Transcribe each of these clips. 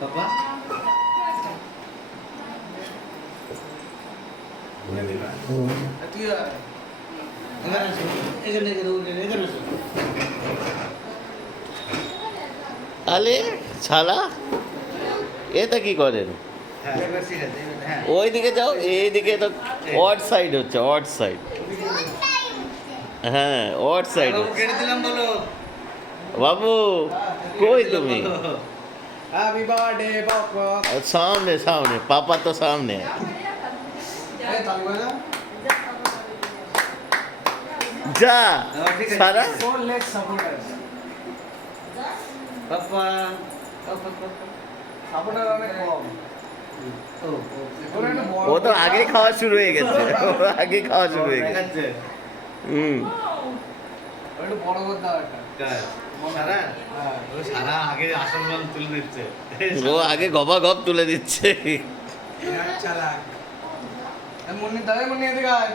পাপা তুই আলে ছালা এটা কি করেন? ওই দিকে যাও, এইদিকে তো অড সাইড হচ্ছে, অড সাইড। হ্যাঁ, অড সাইড হচ্ছে। কেটে দিলাম বলো বাবু কই তুমি? হ্যাপি বার্থডে পাপা সামনে সামনে, পাপা তো সামনে। এই তালি বাজা যা সারা ফোর লেগ সাপোর্টার পাপা সাপোর্টার অনেক কম ও তো আগে খাওয়া শুরু হয়ে গেছে, ও আগে খাওয়া শুরু হয়ে গেছে। হুম, একটু বড় করে দাও একটা সারা সারা আগে আসল মাল তুলে দিচ্ছে ও আগে গবা গপ তুলে দিচ্ছে। চালাক মুন্নি দাদা মুন্নি এদিকে আয়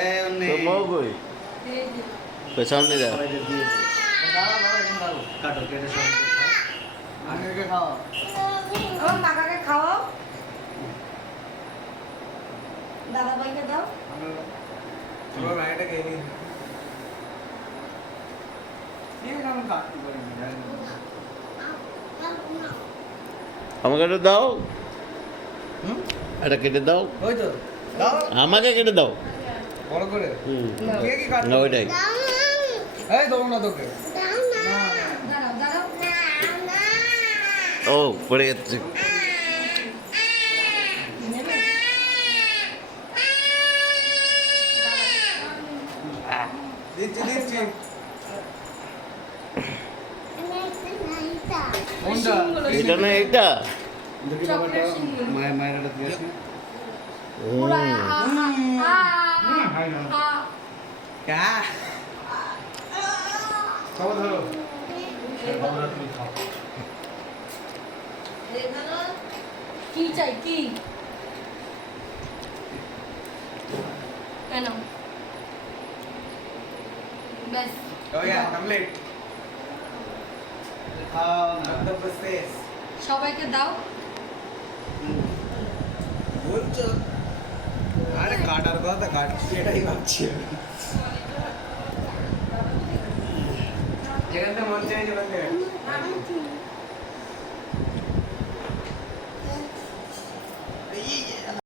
এই মুন্নি তো মৌ কই? তো সামনে যা। দাঁড়া দাঁড়া এখন দাঁড়াও কাটো কেটে সব মুন্নিকে খাও আমার কাকাকে খাওয়াও, দাদা ভাইকে দাও। তোমার ভাইটা খেয়ে নিন এই কেমন কাটতে পারি আমাকে একটু দাও, এটা কেটে দাও, ওই তো দাও আমাকে কেটে দাও। বড় করে হুম, কে কি কাটবে না ওইটাই। এই দেবো না তোকে দাঁড়াও দাঁড়াও, ও পড়ে যাচ্ছে। নেবে? দিচ্ছি দিচ্ছি কোনটা এটা না এটা। দেখি বাবাটা মায়ের মায়ের একটা দিয়ে আসি পুরা ক্যা খাও ধরো বাবারা তুমি খাও কি চাই কি? কেন? ব্যাস Oh yeah, complete. গন্তব্য শেষ সবাইকে দাও। বলছো আরে কাটার কথা কাটছি এটাই ভাবছি যেখান থেকে মন চাই সেখান থেকে